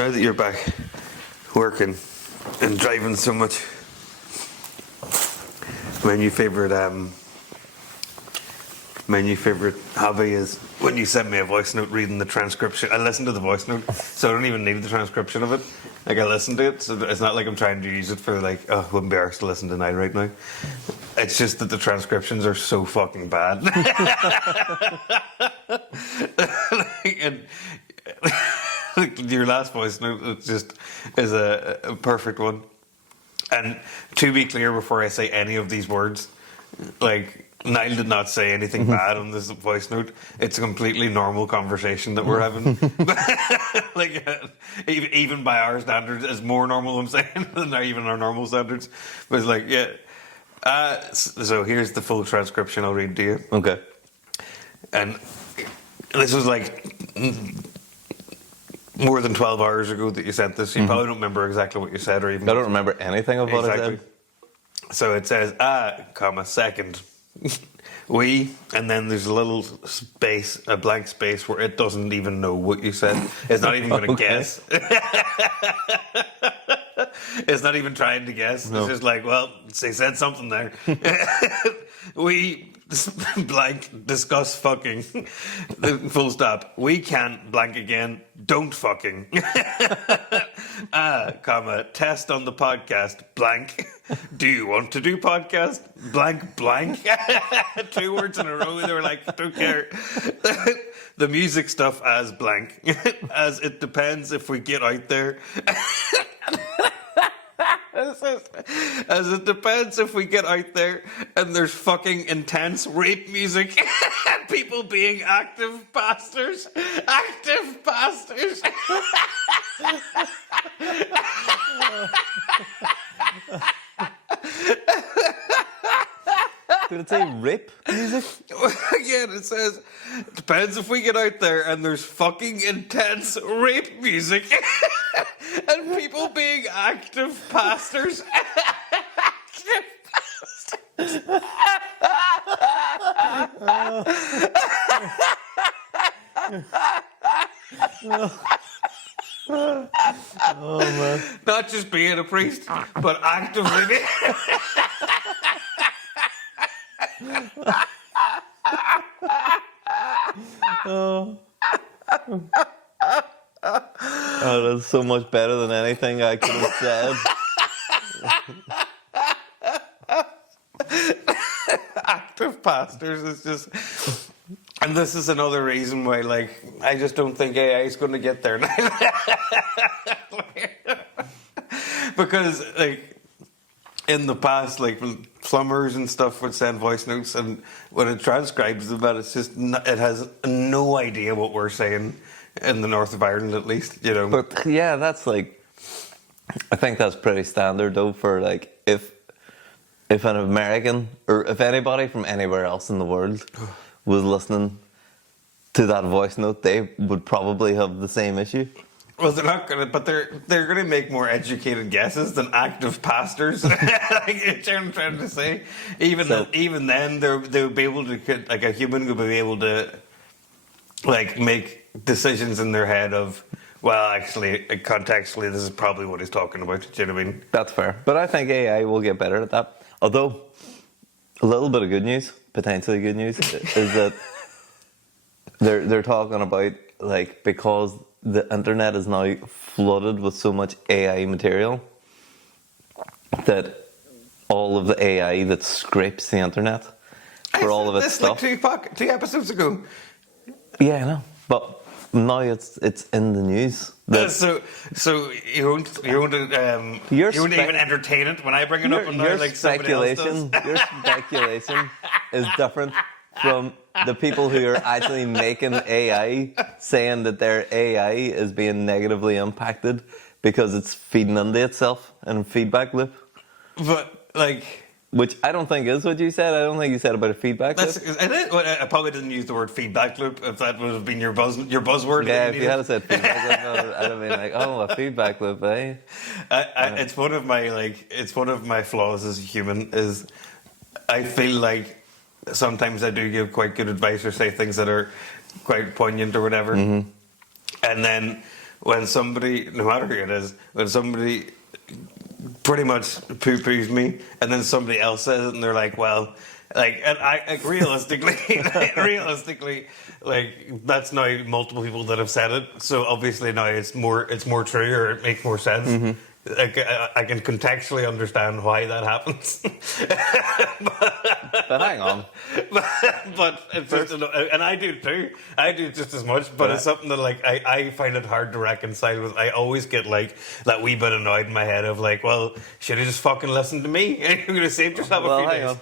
now that you're back working and driving so much, my new favorite hobby is when you send me a voice note reading the transcription. I listen to the voice note, so I don't even need the transcription of it. Like, I listen to it, so it's not like I'm trying to use it for like, oh, I wouldn't be arsed to listen to Niall right now. It's just that the transcriptions are so fucking bad. And your last voice note is a perfect one. And to be clear, before I say any of these words, like, Niall did not say anything bad on this voice note. It's a completely normal conversation that we're having. Like, even by our standards, it's more normal, I'm saying, than even our normal standards. But it's like, yeah. So here's the full transcription I'll read to you. Okay. And this was like more than 12 hours ago that you sent this. You probably don't remember exactly what you said, or even... I don't remember anything of what I said. So it says, second. We, and then there's a little space, a blank space, where it doesn't even know what you said. It's not even going to guess. It's not even trying to guess. No. It's just like, well, they said something there. We, blank, discuss fucking. Full stop. We can't, blank again, don't fucking. Test on the podcast, blank. Do you want to do podcast? Blank, blank. 2 words in a row. They were like, don't care. The music stuff as blank. As it depends if we get out there. As it depends if we get out there and there's fucking intense rape music and people being active pastors. Active pastors. Did it say rape music? Again, it says, depends if we get out there and there's fucking intense rape music and people being active pastors. Active pastors. Oh, man. Not just being a priest, but actively being... Oh, that's so much better than anything I could have said. Active pastors is just... And this is another reason why, like, I just don't think AI is going to get there now. Because, like, in the past, like, plumbers and stuff would send voice notes, and when it transcribes them, it's just it has no idea what we're saying in the north of Ireland, at least, you know. But yeah, that's like, I think that's pretty standard though for like if an American or if anybody from anywhere else in the world was listening to that voice note, they would probably have the same issue. Well, they're not gonna, but they're gonna make more educated guesses than active pastors. Like, I'm trying to say, even then, they'll be able to, like, a human would be able to, like, make decisions in their head of, well, actually, contextually, this is probably what he's talking about. Do you know what I mean? That's fair, but I think AI will get better at that. Although, a little bit of good news, potentially good news, is that they're talking about, like, because the internet is now flooded with so much AI material that all of the AI that scrapes the internet for all of its stuff. Like 2 episodes ago. Yeah, I know, but now it's in the news. So you won't even entertain it when I bring it up, and now, like, somebody else does. Your speculation is different from the people who are actually making AI saying that their AI is being negatively impacted because it's feeding into itself in a feedback loop. But, like... Which I don't think is what you said. I don't think you said about a feedback loop. I probably didn't use the word feedback loop, if that would have been your buzzword. Yeah, if you had said feedback loop, I'd have been like, oh, a feedback loop, eh? It's one of my flaws as a human is I feel like sometimes I do give quite good advice or say things that are quite poignant or whatever. Mm-hmm. And then when somebody, no matter who it is, when somebody pretty much poo-poos me, and then somebody else says it, and they're like, well, like, and I like, realistically, realistically, like, that's now multiple people that have said it, so obviously now it's more true, or it makes more sense. Mm-hmm. Like, I can contextually understand why that happens. But hang on. but it's just, and I do too. I do just as much, but it's something that like I find it hard to reconcile with. I always get like that wee bit annoyed in my head of like, well, should have just fucking listened to me? You're going to save yourself a few days.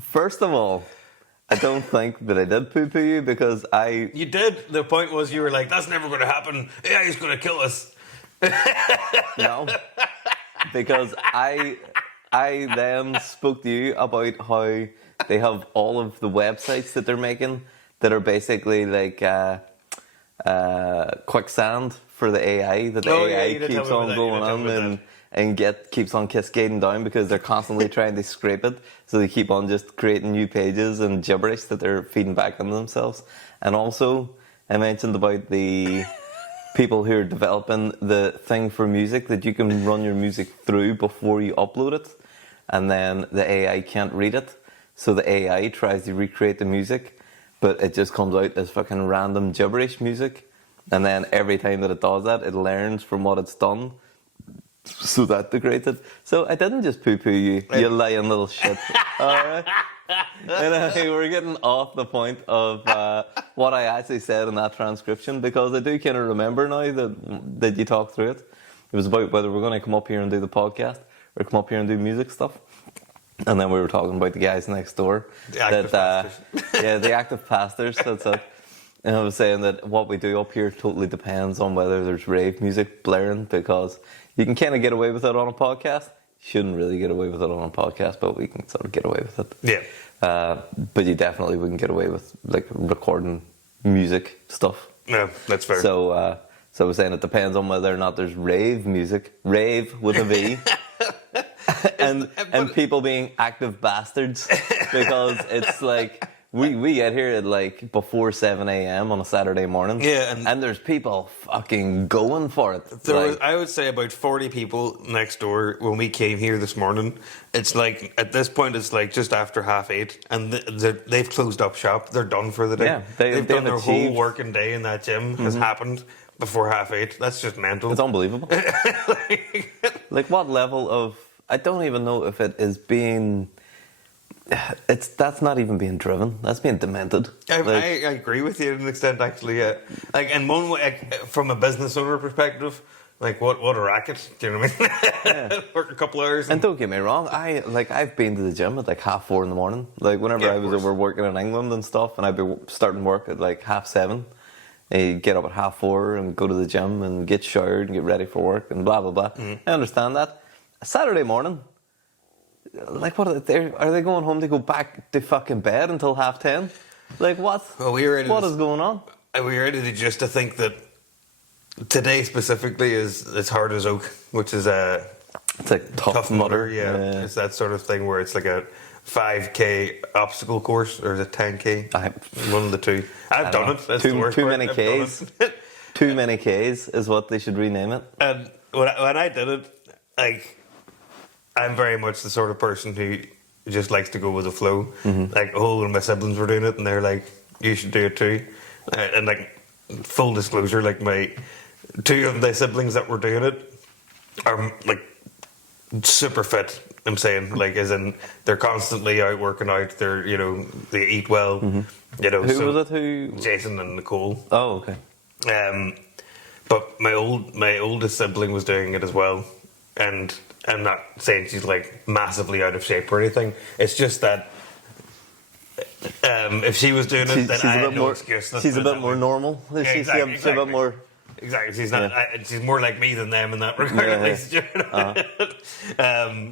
First of all, I don't think that I did poo-poo you because You did. The point was you were like, that's never going to happen. AI is going to kill us. No. Because I then spoke to you about how they have all of the websites that they're making that are basically like quicksand for the AI, that the AI keeps on going on and keeps on cascading down because they're constantly trying to scrape it, so they keep on just creating new pages and gibberish that they're feeding back into themselves. And also, I mentioned about the people who are developing the thing for music that you can run your music through before you upload it, and then the AI can't read it, so the AI tries to recreate the music, but it just comes out as fucking random gibberish music, and then every time that it does that, it learns from what it's done, so that degrades it. So I didn't just poo-poo you, you lying little shit. Alright? Anyway, we're getting off the point of what I actually said in that transcription, because I do kind of remember now that you talked through it. It was about whether we're going to come up here and do the podcast or come up here and do music stuff. And then we were talking about the guys next door. The active pastors. Yeah, the active pastors, that's it. And I was saying that what we do up here totally depends on whether there's rave music blaring, because you can kind of get away with it on a podcast. Shouldn't really get away with it on a podcast, but we can sort of get away with it. Yeah. But you definitely wouldn't get away with like recording music stuff. No, that's fair. So I was saying it depends on whether or not there's rave music, rave with a V, and people being active bastards, because it's like we get here at like before 7 a.m. on a Saturday morning. Yeah, and there's people fucking going for it. There was, I would say, about 40 people next door when we came here this morning. It's like, at this point, it's like just after 8:30, and they've closed up shop. They're done for the day. Yeah, they've done their whole working day in that gym has happened before 8:30. That's just mental. It's unbelievable. Like what level of... I don't even know if it is being... That's not even being driven. That's being demented. I agree with you to an extent, actually. Yeah. Like, in one way, like, from a business owner perspective, like what a racket. Do you know what I mean? Yeah. Work a couple hours. And don't get me wrong, I've been to the gym at like 4:30 in the morning. Like whenever I was over working in England and stuff, and I'd be starting work at like 7:30. You get up at 4:30 and go to the gym and get showered and get ready for work and blah blah blah. I understand that. A Saturday morning. Like, what are they going home to go back to fucking bed until 10:30? Like, what? Well, what is going on? We were ready to just to think that today specifically is as hard as oak, which is it's like tough mudder. Yeah, it's that sort of thing where it's like a 5K obstacle course, or is it 10K? One of the two. I've done it. That's the worst too part. many Ks. Too many Ks is what they should rename it. And when I did it, like, I'm very much the sort of person who just likes to go with the flow. Like, when my siblings were doing it, and they're like, you should do it too. And like, full disclosure, like, my two of my siblings that were doing it are like super fit. I'm saying, like, as in they're constantly out working out. They're, they eat well. You know, who was it? Jason and Nicole. Oh, okay. But my oldest sibling was doing it as well, and I'm not saying she's like massively out of shape or anything. It's just that if she was doing it, then I had no excuse. She's a bit more normal. She's a bit more. Exactly, she's not. She's more like me than them in that regard. At least.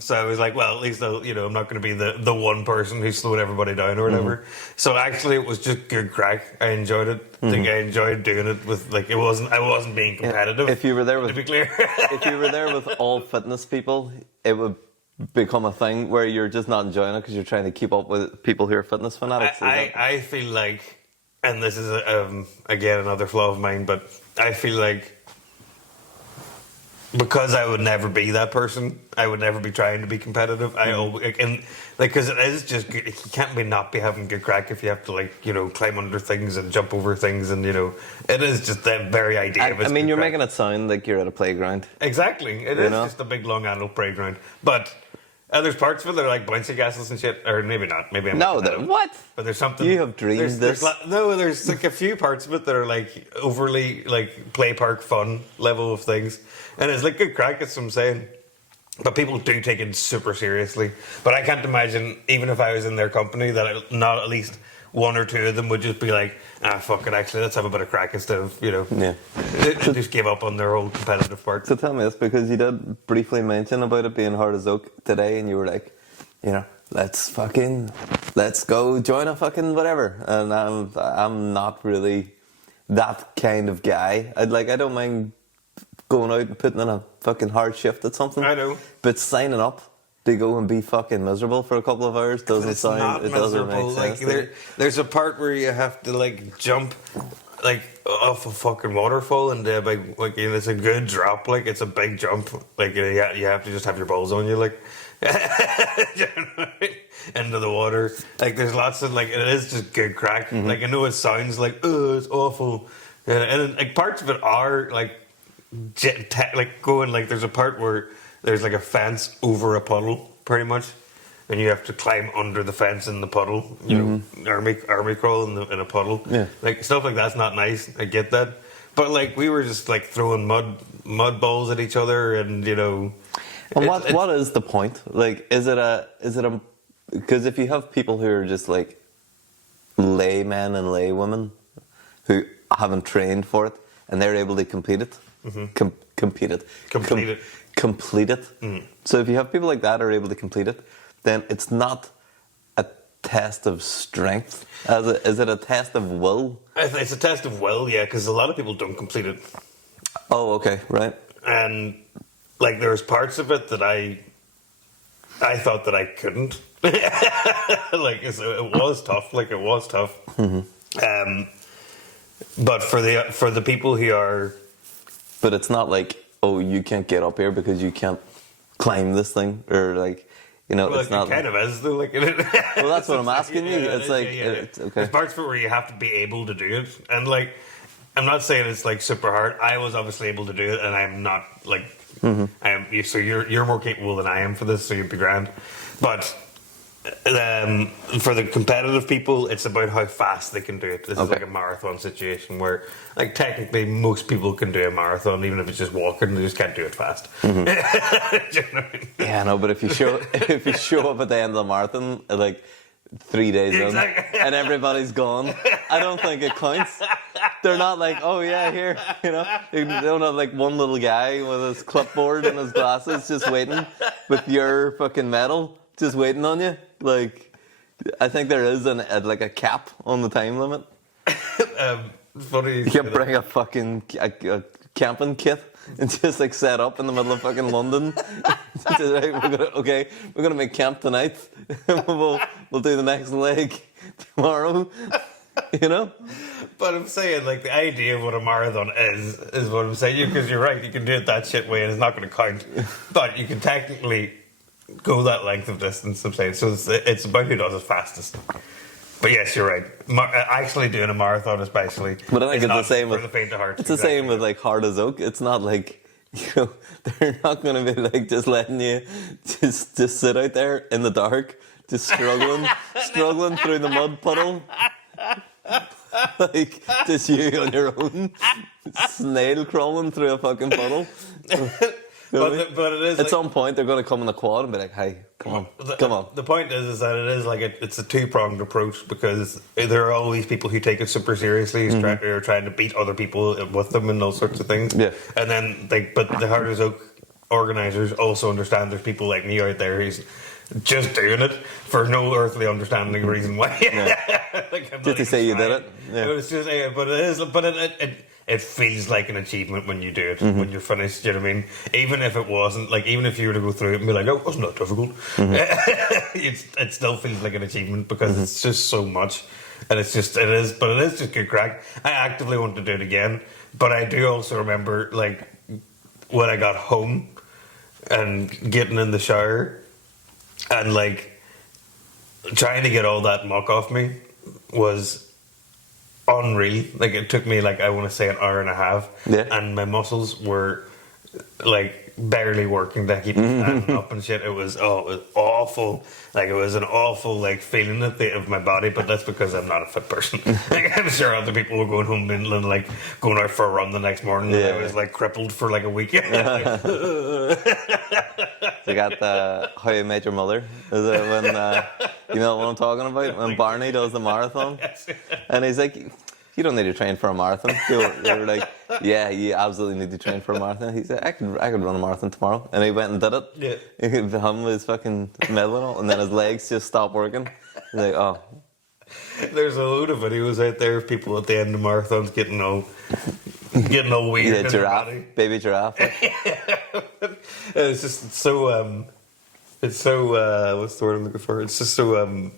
So I was like, well, at least I'm not going to be the one person who's slowing everybody down or whatever. So actually, it was just good crack. I enjoyed it. I think I enjoyed doing it with like I wasn't being competitive. If you were there with, to be clear, if you were there with all fitness people, it would become a thing where you're just not enjoying it because you're trying to keep up with people who are fitness fanatics. I feel like and this is again another flaw of mine, but I feel like because I would never be that person, I would never be trying to be competitive. I always, and because it is just good. You can't not be having good crack if you have to climb under things and jump over things, and it is just the very idea of it. I mean, you're making it sound like you're at a playground. Exactly, it is just a big long adult playground, but. There's parts of it that are like bouncy castles and shit, or maybe not. Maybe I'm what? But there's something. You have dreamed this. There's like a few parts of it that are like overly like play park fun level of things, and it's like good crack. As I'm saying, but people do take it super seriously. But I can't imagine, even if I was in their company, that not at least one or two of them would just be like, fuck it, actually, let's have a bit of crack instead of, just give up on their whole competitive part. So tell me this, because you did briefly mention about it being hard as oak today, and you were like, let's go join a fucking whatever. And I'm not really that kind of guy. I don't mind going out and putting in a fucking hard shift at something. I know. But signing up to go and be fucking miserable for a couple of hours doesn't make sense. There's a part where you have to jump off a fucking waterfall, and it's a good drop, it's a big jump, you have to just have your balls on you into the water. There's lots of it is just good crack. Mm-hmm. I know it sounds it's awful, and parts of it are going there's a part where there's a fence over a puddle, pretty much, and you have to climb under the fence in the puddle. Army crawl in a puddle. Yeah. Stuff like that's not nice. I get that, but we were just throwing mud balls at each other, and And what is the point? Is it a because if you have people who are just laymen and laywomen who haven't trained for it and they're able to complete it. So if you have people like that who are able to complete it, then it's not a test of strength. Is it a test of will? It's a test of will, yeah, because a lot of people don't complete it. Oh, okay, right. And there's parts of it that I thought that I couldn't. It was tough. It was tough. Mm-hmm. But for the people who are. But it's not you can't get up here because you can't climb this thing, or it's not. It kind of is though. Well, that's what I'm asking you. It's okay. There's parts of it where you have to be able to do it, and I'm not saying it's super hard. I was obviously able to do it, and I'm not Mm-hmm. I am. So you're more capable than I am for this, so you'd be grand. But for the competitive people, it's about how fast they can do it. This is a marathon situation where, technically, most people can do a marathon, even if it's just walking. They just can't do it fast. Mm-hmm. Do you know what I mean? Yeah, no. But if you show up at the end of the marathon, 3 days in, and everybody's gone, I don't think it counts. They're not oh yeah, here, They don't have one little guy with his clipboard and his glasses just waiting with your fucking medal just waiting on you. I think there is a cap on the time limit. Funny you can bring a fucking a camping kit and just set up in the middle of fucking London. We're gonna make camp tonight. we'll do the next leg tomorrow. But I'm saying, the idea of what a marathon is what I'm saying. Because you're right, you can do it that shit way and it's not going to count. But you can technically go that length of distance, I'm saying. So it's about who does it fastest. But yes, you're right. Actually doing a marathon especially. But I think it's the same with the faint of heart. It's the same with hard as oak. It's not they're not going to be just letting you just sit out there in the dark, just struggling through the mud puddle. Just you on your own, snail crawling through a fucking puddle. But it is. At some point, they're going to come in the quad and be like, "Hey, come on." The point is that it is it's a two-pronged approach, because there are all these people who take it super seriously, who are trying to beat other people with them and those sorts of things. Yeah. And then but the Hard as Oak organisers also understand there's people like me out there who's just doing it for no earthly understanding reason why. Yeah. Just to say you did it. Yeah. It's just, it feels like an achievement when you do it, when you're finished. Do you know what I mean? Even if it wasn't, even if you were to go through it and be like, "Oh, it wasn't that difficult," it still feels like an achievement, because it's just so much. and it is just good crack. I actively want to do it again, but I do also remember like when I got home and getting in the shower and like trying to get all that muck off me was unreal. Like it took me like I want to say an hour and a half, and my muscles were like barely working to keep standing up and shit. It was awful. Like it was an awful like feeling of my body, but that's because I'm not a fit person. Like, I'm sure other people were going home and like going out for a run the next morning. And I was like crippled for like a week. You got the How You Met Your Mother? Is it when you know what I'm talking about? When Barney does the marathon, and he's like, "You don't need to train for a marathon." They were like, "Yeah, you absolutely need to train for a marathon." He said, "I could run a marathon tomorrow," and he went and did it. Yeah, him was fucking meddling, and then his legs just stopped working. He's like, "Oh." There's a load of videos out there of people at the end of marathons getting all weird. Yeah, giraffe, baby giraffe. It's just so. It's so. What's the word I'm looking for? It's just so.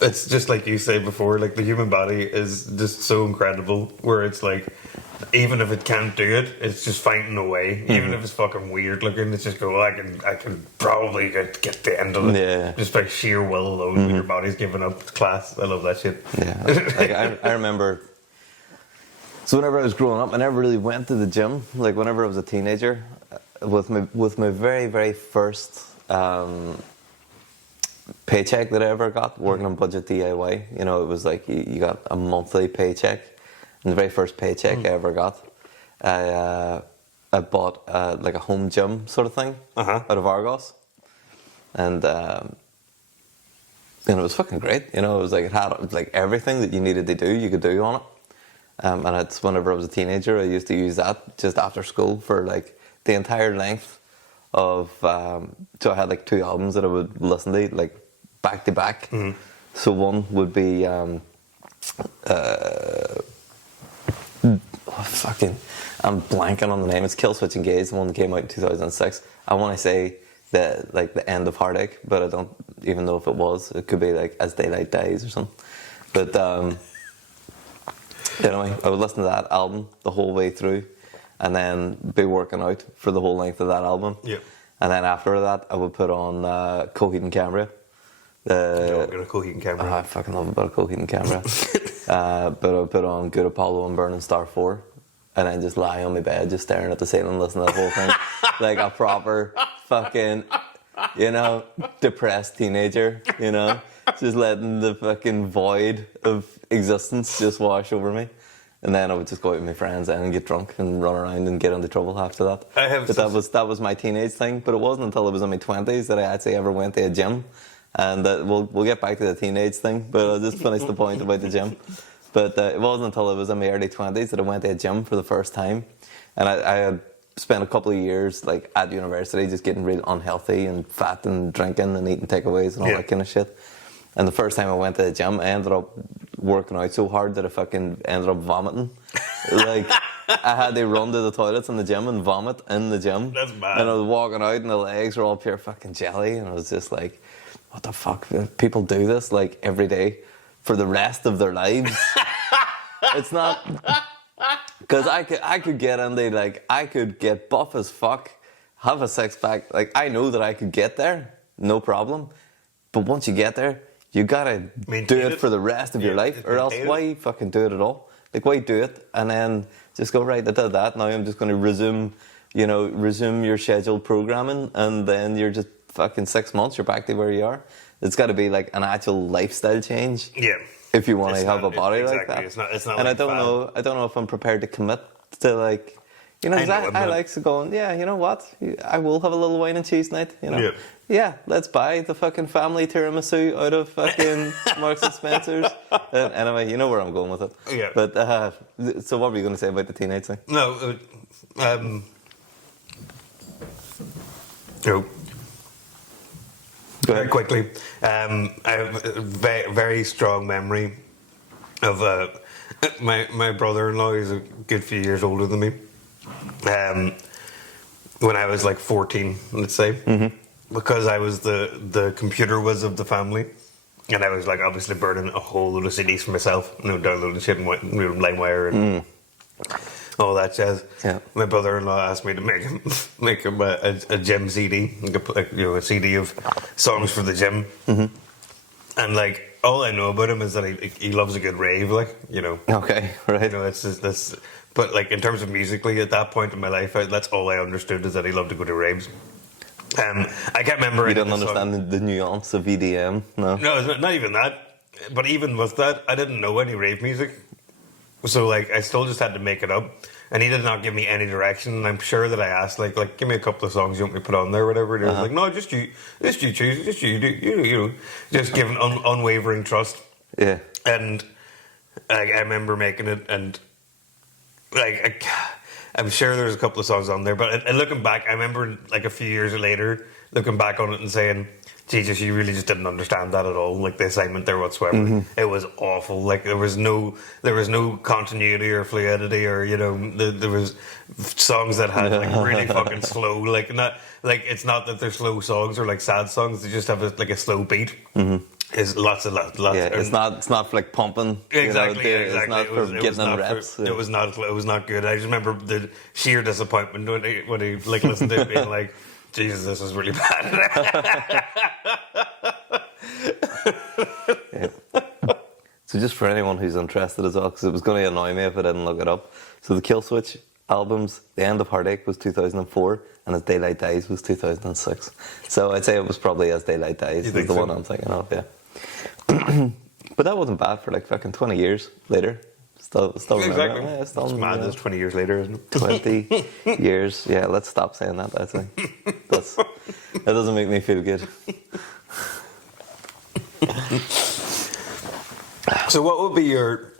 It's just like you said before. Like the human body is just so incredible. Where it's like, even if it can't do it, it's just finding a way. Even if it's fucking weird looking, it's just go. Well, I can probably get the end of it. Yeah. Just by sheer will alone, when your body's giving up. It's class. I love that shit. Yeah. Like I remember. So whenever I was growing up, I never really went to the gym. Like whenever I was a teenager, with my very, very first paycheck that I ever got, working on budget DIY, you know, it was like you got a monthly paycheck. And the very first paycheck I ever got, I bought like a home gym sort of thing out of Argos. And it was fucking great. You know, it had like everything that you needed to do, you could do on it. And it's whenever I was a teenager, I used to use that just after school for like the entire length of. So I had like 2 albums that I would listen to like back to back. So one would be I'm blanking on the name. It's Kill Switch Engage, the one that came out in 2006. I want to say that like the end of Heartache, but I don't even know if it was. It could be like As Daylight Dies or something. But anyway, I would listen to that album the whole way through, and then be working out for the whole length of that album. Yeah. And then after that, I would put on Coheed and Cambria. Coheed and Cambria. I fucking love a bit of Coheed and Cambria. But I would put on Good Apollo and Burning Star 4, and then just lie on my bed, just staring at the ceiling, listening to the whole thing, like a proper fucking, you know, depressed teenager. You know, just letting the fucking void of existence just wash over me. And then I would just go out with my friends and get drunk and run around and get into trouble after that. That was my teenage thing. But it wasn't until I was in my 20s that I actually ever went to a gym. And we'll get back to the teenage thing, but I'll just finish the point about the gym. But it wasn't until I was in my early 20s that I went to a gym for the first time. And I had spent a couple of years like at university just getting really unhealthy and fat and drinking and eating takeaways and all that kind of shit. And the first time I went to the gym, I ended up working out so hard that I fucking ended up vomiting. Like, I had to run to the toilets in the gym and vomit in the gym. That's bad. And I was walking out and the legs were all pure fucking jelly. And I was just like, what the fuck? People do this like every day for the rest of their lives. It's not... Because I could get into, like, I could get buff as fuck, have a six-pack. Like, I know that I could get there, no problem. But once you get there, you gotta do it for the rest of your life, or else why fucking do it at all? Like, why do it and then just go, right, I did that, now I'm just going to resume your scheduled programming, and then you're just fucking 6 months, you're back to where you are. It's got to be like an actual lifestyle change. Yeah. If you want to have a body like that. It's not and like I don't know if I'm prepared to commit to like, you know, I like going, yeah, you know what, I will have a little wine and cheese night, you know. Yeah, let's buy the fucking family tiramisu out of fucking Marks and Spencer's. Anyway, you know where I'm going with it. Yeah. But, so what were you going to say about the teenage thing? No, very quickly, I have a very strong memory of my brother-in-law. He's a good few years older than me. When I was like 14, let's say, because I was the computer whiz of the family. And I was like obviously burning a whole load of CDs for myself, downloading shit and LimeWire and all that jazz. Yeah. My brother-in-law asked me to make him a gym CD, like a CD of songs for the gym. And like all I know about him is that he loves a good rave, like Okay, right. it's just this. But like in terms of musically, at that point in my life, that's all I understood is that he loved to go to raves. I can't remember. You don't understand the nuance of EDM, no? No, it's not even that. But even with that, I didn't know any rave music. So, like, I still just had to make it up. And he did not give me any direction. And I'm sure that I asked, like, give me a couple of songs you want me to put on there, or whatever. And he was like, no, just you choose, just you. Just giving unwavering trust. Yeah. And I remember making it, and, like, I'm sure there's a couple of songs on there, but looking back, I remember like a few years later looking back on it and saying, Jesus, you really just didn't understand that at all, like the assignment there whatsoever. It was awful. Like there was no continuity or fluidity, or there was songs that had like really fucking slow, like not like it's not that they're slow songs or like sad songs, they just have a slow beat. Is lots. Yeah, it's not like pumping. Exactly. It's not for getting in reps. It was not good. I just remember the sheer disappointment when he like listened to it, being like, Jesus, this is really bad. Yeah. So just for anyone who's interested as well, because it was going to annoy me if I didn't look it up. So the Killswitch albums, The End of Heartache was 2004, and As Daylight Dies was 2006. So I'd say it was probably As Daylight Dies is the one I'm thinking of, yeah. But that wasn't bad for like fucking 20 years later. Still exactly. Yeah, it's mad. That's 20 years later, isn't it? 20 years. Yeah, let's stop saying that. I think that doesn't make me feel good. So, what would be your?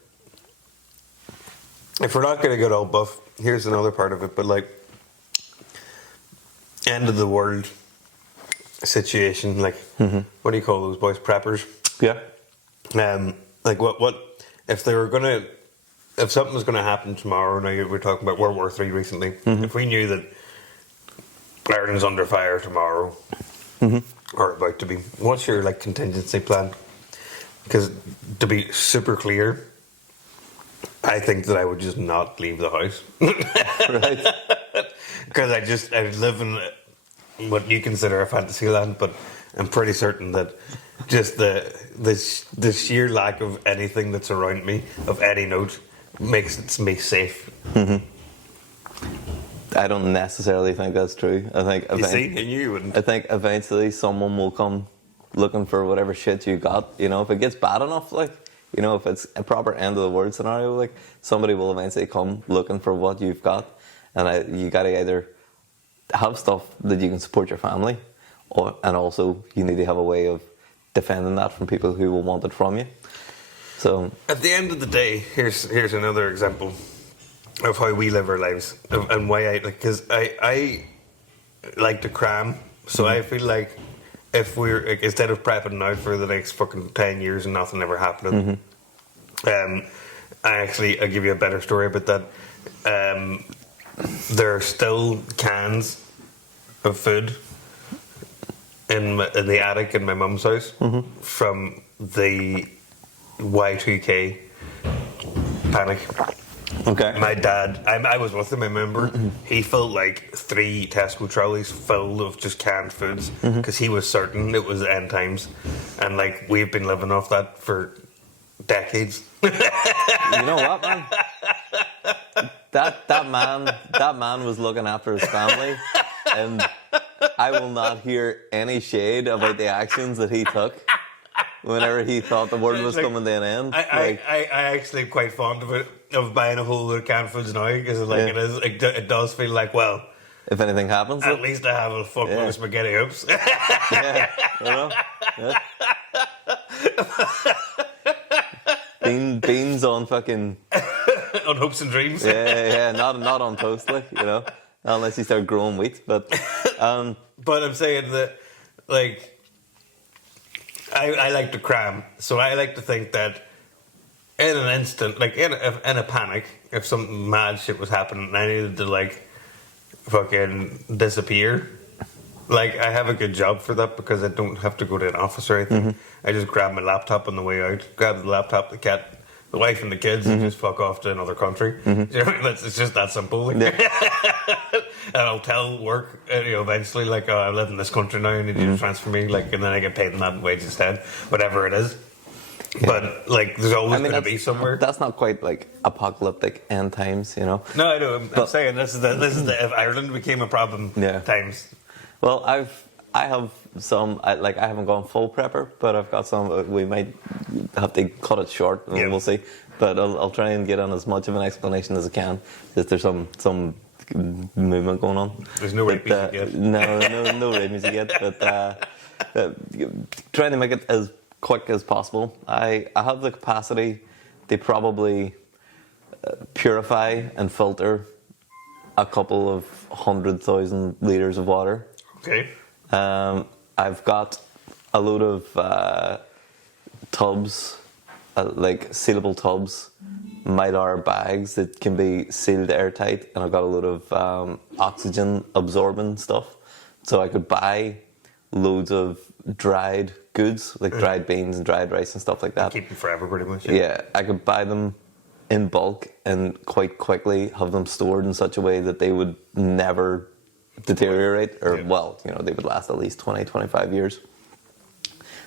If we're not going to get all buff, here's another part of it. But like, end of the world situation. Like, what do you call those boys? Preppers. Yeah. Like what if they were gonna, if something was gonna happen tomorrow? Now we're talking about World War III recently. If we knew that Ireland's under fire tomorrow, or about to be, what's your like contingency plan? Because to be super clear, I think that I would just not leave the house. Right. Because I live in what you consider a fantasy land, but I'm pretty certain that just the sheer lack of anything that's around me of any note makes me safe. I don't necessarily think that's true. I think You see, I knew you wouldn't. I think eventually someone will come looking for whatever shit you got. If it gets bad enough, like, if it's a proper end of the world scenario, like, somebody will eventually come looking for what you've got. And you gotta either have stuff that you can support your family, and also you need to have a way of defending that from people who will want it from you. So at the end of the day, here's another example of how we live our lives, and why because I like to cram, so I feel like if we're like, instead of prepping now for the next fucking 10 years and nothing ever happening, I'll give you a better story about that. There are still cans of food in the attic in my mum's house from the Y2K panic. okay, My dad, I was with him, I remember, he filled like 3 Tesco trolleys full of just canned foods because he was certain it was end times, and like we've been living off that for decades. you know what, man? That man was looking after his family, and I will not hear any shade about the actions that he took whenever he thought the world was coming to an end. I actually am quite fond of it, of buying a whole load of canned foods now, because it does feel like, well, if anything happens, at least I have a fuckload of spaghetti hoops. yeah, beans on fucking on hopes and dreams. yeah, not on toast, like, unless you start growing wheat. But but I'm saying that, like, I like to cram, so I like to think that in an instant, like in a panic, if some mad shit was happening and I needed to like fucking disappear, Like, I have a good job for that because I don't have to go to an office or anything. I just grab my laptop on the way out, grab the laptop, the cat, the wife and the kids, and just fuck off to another country. Do you know what I mean? It's just that simple. Like. And I'll tell work, eventually, like, oh, I live in this country now, I need you to transfer me, like, and then I get paid in that wage instead, whatever it is. Yeah. But, like, there's always going to be somewhere. That's not quite, like, apocalyptic end times, you know? No, I know. I'm saying this is the if Ireland became a problem times. Well, I have some, I haven't gone full prepper, but I've got some, we might have to cut it short, and we'll see. But I'll try and get on as much of an explanation as I can, if there's some movement going on. There's no rape music yet. No rape music yet, but trying to make it as quick as possible. I have the capacity to probably purify and filter a couple of 100,000 litres of water. Okay. I've got a load of tubs, like sealable tubs, Mylar bags that can be sealed airtight, and I've got a load of oxygen absorbing stuff. So I could buy loads of dried goods, like dried beans and dried rice and stuff like that. Keep them forever, pretty much. Yeah, I could buy them in bulk and quite quickly have them stored in such a way that they would never deteriorate, or they would last at least 20, 25 years.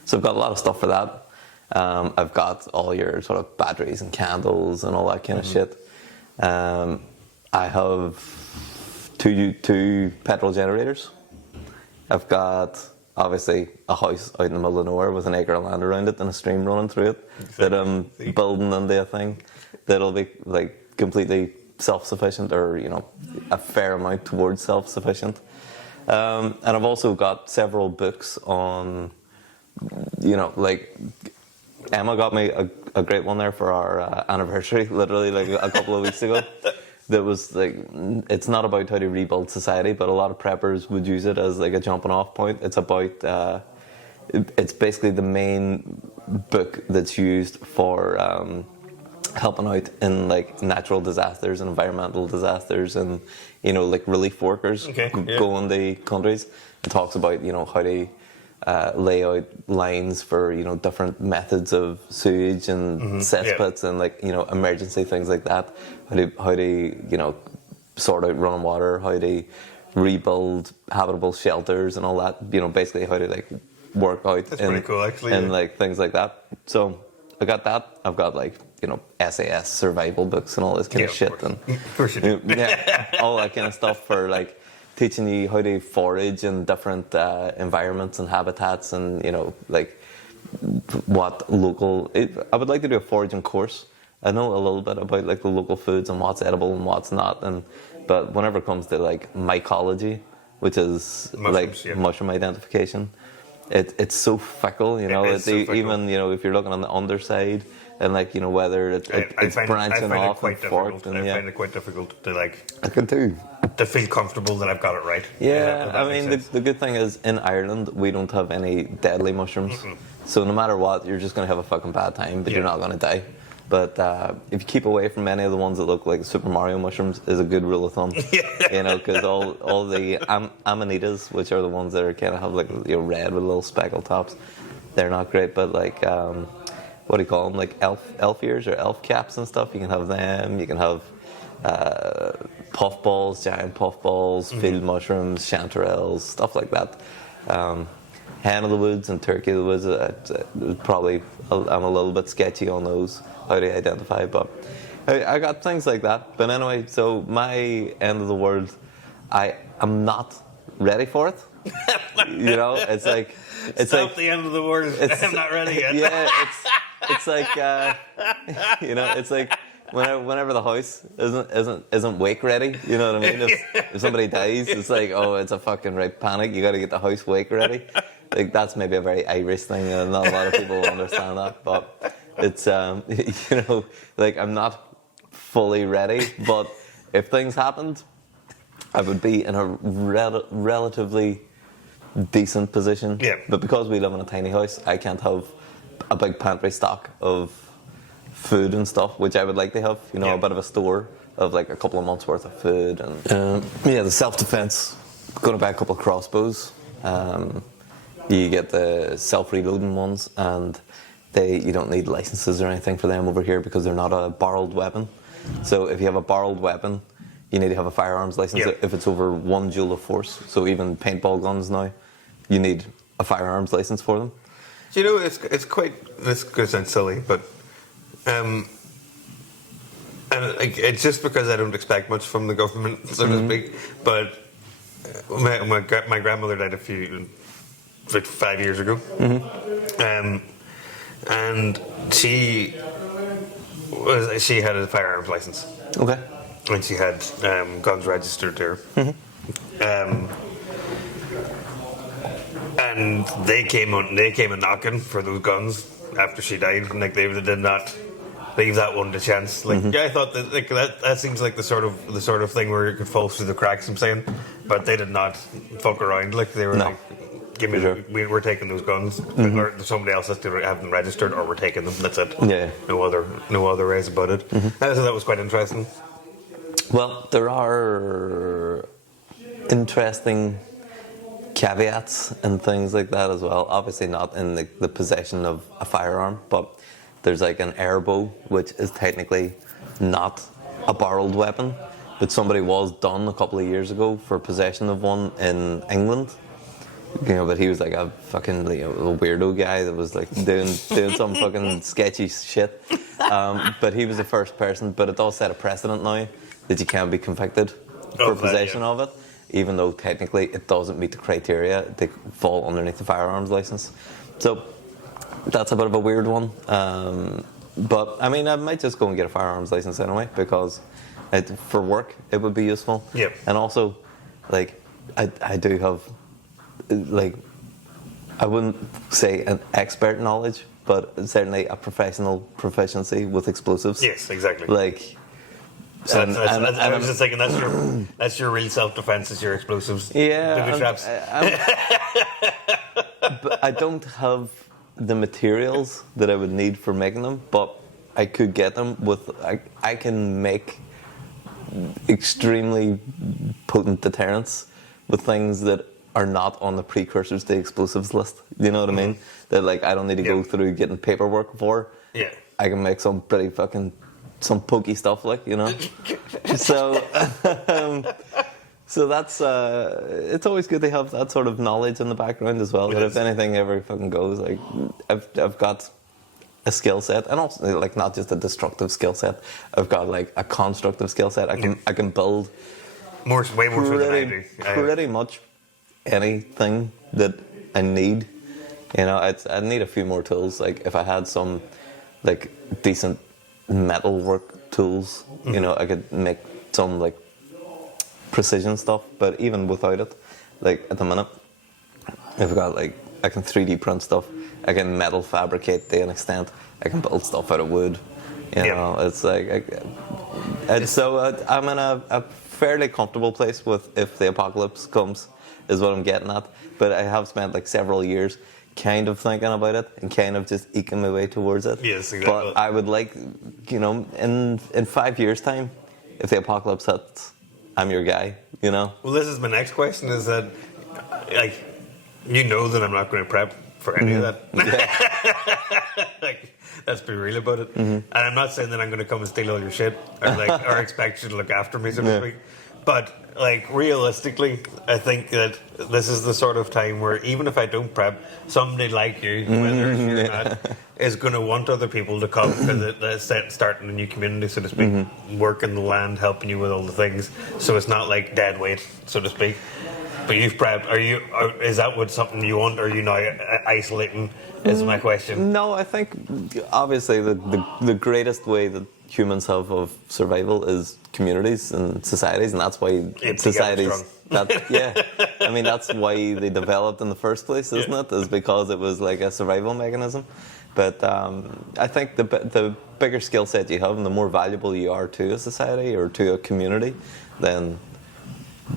So I've got a lot of stuff for that. I've got all your sort of batteries and candles and all that kind of shit. I have two petrol generators. I've got obviously a house out in the middle of nowhere with an acre of land around it and a stream running through it that I'm building into a thing that'll be like completely self-sufficient, or a fair amount towards self-sufficient. And I've also got several books on, like Emma got me a great one there for our anniversary, literally like a couple of weeks ago. That was like, it's not about how to rebuild society, but a lot of preppers would use it as like a jumping off point. It's about, it's basically the main book that's used for helping out in like natural disasters and environmental disasters, and like relief workers go in the countries. It talks about how to lay out lines for different methods of sewage and cesspits and like emergency things like that. How to sort out running water, how to rebuild habitable shelters and all that. Basically how to like work out. That's pretty cool, actually. And like things like that. So I got that. I've got like SAS survival books and all this kind of shit. Of course you do. All that kind of stuff for like teaching you how to forage in different environments and habitats, and like what local. I would like to do a foraging course. I know a little bit about like the local foods and what's edible and what's not, but whenever it comes to like mycology, which is mushrooms, like mushroom identification, it's so fickle. It's so fickle. Even if you're looking on the underside. And like whether it's branching off and forked, and I find it quite difficult to like. I can too. To feel comfortable that I've got it right. Yeah, I mean the good thing is in Ireland we don't have any deadly mushrooms, so no matter what you're just gonna have a fucking bad time, but you're not gonna die. But if you keep away from any of the ones that look like Super Mario mushrooms, is a good rule of thumb. Because all the amanitas, which are the ones that are kind of have like red with little speckle tops, they're not great. But like. What do you call them? Like elf ears or elf caps and stuff. You can have them. You can have puffballs, giant puffballs, field mushrooms, chanterelles, stuff like that. Hen of the woods and turkey of the woods. Probably I'm a little bit sketchy on those, how to identify. But I got things like that. But anyway, so my end of the world, I am not ready for it. It's like it's like the end of the world. I'm not ready yet. Yeah, it's like it's like whenever the house isn't wake ready. You know what I mean? If somebody dies, it's like, oh, it's a fucking right panic. You got to get the house wake ready. Like that's maybe a very Irish thing, and not a lot of people will understand that. But it's like I'm not fully ready. But if things happened, I would be in a relatively decent position. Yeah. But because we live in a tiny house, I can't have a big pantry stock of food and stuff, which I would like to have. A bit of a store of like a couple of months worth of food, and the self-defense. Going to buy a couple of crossbows. You get the self-reloading ones, and you don't need licenses or anything for them over here because they're not a barreled weapon. So if you have a barreled weapon, you need to have a firearms license if it's over 1 joule of force. So even paintball guns now, you need a firearms license for them. You know, it's quite. This could sound silly, but and it's just because I don't expect much from the government, so to speak. But my grandmother died like 5 years ago, and she had a firearms license. Okay. And she had guns registered there. And they came a knocking for those guns after she died, and like they did not leave that one to chance. Like I thought that like that seems like the sort of thing where it could fall through the cracks. I'm saying, but they did not fuck around. Like they were like, "Give me, we're taking those guns, or somebody else has to have them registered, or we're taking them. That's it. Yeah. No other ways about it." So that was quite interesting. Well, there are interesting caveats and things like that as well. Obviously not in the possession of a firearm, but there's like an air bow, which is technically not a barreled weapon, but somebody was done a couple of years ago for possession of one in England. You know, but he was like a fucking a weirdo guy that was like doing some fucking sketchy shit. But he was the first person. But it does set a precedent now that you can be convicted for possession of it, even though technically it doesn't meet the criteria. They fall underneath the firearms license. So that's a bit of a weird one. But I mean, I might just go and get a firearms license anyway because for work it would be useful. Yep. And also, like I do have. Like, I wouldn't say an expert knowledge, but certainly a professional proficiency with explosives. Yes, exactly. Like, I was just thinking that's your real self-defense is your explosives. Yeah, booby traps. But I don't have the materials that I would need for making them, but I could get them with. I can make extremely potent deterrents with things that are not on the precursors to the explosives list. You know what I mean? That like I don't need to go through getting paperwork for. Yeah. I can make some pretty fucking some pokey stuff, like, you know. So so that's it's always good to have that sort of knowledge in the background as well. That if anything ever fucking goes, like I've got a skill set, and also like not just a destructive skill set. I've got like a constructive skill set. I can build way more than I do. Pretty much anything that I need. You know, I need a few more tools. Like if I had some like decent metal work tools, you know, I could make some like precision stuff. But even without it, like at the minute, I've got like I can 3D print stuff. I can metal fabricate to an extent. I can build stuff out of wood. You know, it's like I'm in a fairly comfortable place with if the apocalypse comes. Is what I'm getting at. But I have spent like several years kind of thinking about it and kind of just eking my way towards it. Yes, exactly. But I would like, you know, in 5 years' time, if the apocalypse hits, I'm your guy, you know? Well, this is my next question, is that, like, you know that I'm not going to prep for any of that. Yeah. Like, let's be real about it. And I'm not saying that I'm going to come and steal all your shit or expect you to look after me, so to speak. But like realistically, I think that this is the sort of time where even if I don't prep, somebody like you, whether you're not, is going to want other people to come because it's starting a new community, so to speak, working the land, helping you with all the things. So it's not like dead weight, so to speak. But you've prepped. Is that what something you want? Or are you now isolating? Is my question. No, I think obviously the greatest way that humans have of survival is communities and societies, and that's why societies. I mean that's why they developed in the first place, isn't it? Is because it was like a survival mechanism. But I think the bigger skill set you have, and the more valuable you are to a society or to a community, then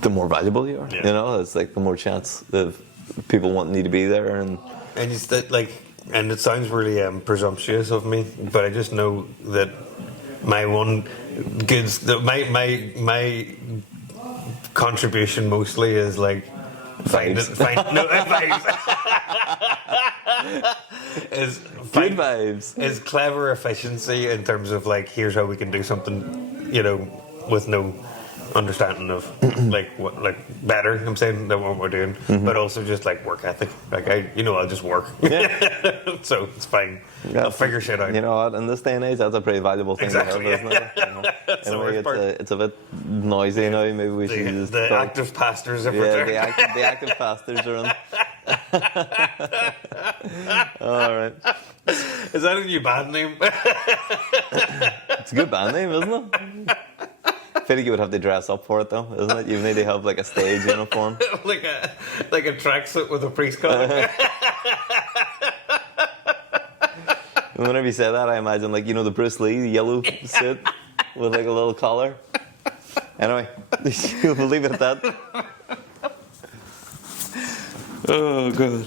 the more valuable you are. Yeah. You know, it's like the more chance of people wanting you to be there, and it's that, like, and it sounds really presumptuous of me, but I just know that my one goods, my contribution mostly is like Is Good vibes. Is clever efficiency in terms of like, here's how we can do something, with no understanding of like better. I'm saying than what we're doing, but also just like work ethic. Like I'll just work. Yeah. So it's fine. Yeah, I'll figure shit out. You know what? In this day and age, that's a pretty valuable thing to have, isn't it? That's the worst part. It's a bit noisy now. Maybe we should just the talk. active pastors have Yeah, returned. the active pastors are in. All right. Is that a new band name? It's a good band name, isn't it? I feel like you would have to dress up for it, though, isn't it? You need to have like a stage uniform, like a tracksuit with a priest collar. And whenever you say that, I imagine like the Bruce Lee yellow suit with like a little collar. Anyway, we'll leave it at that. Oh god.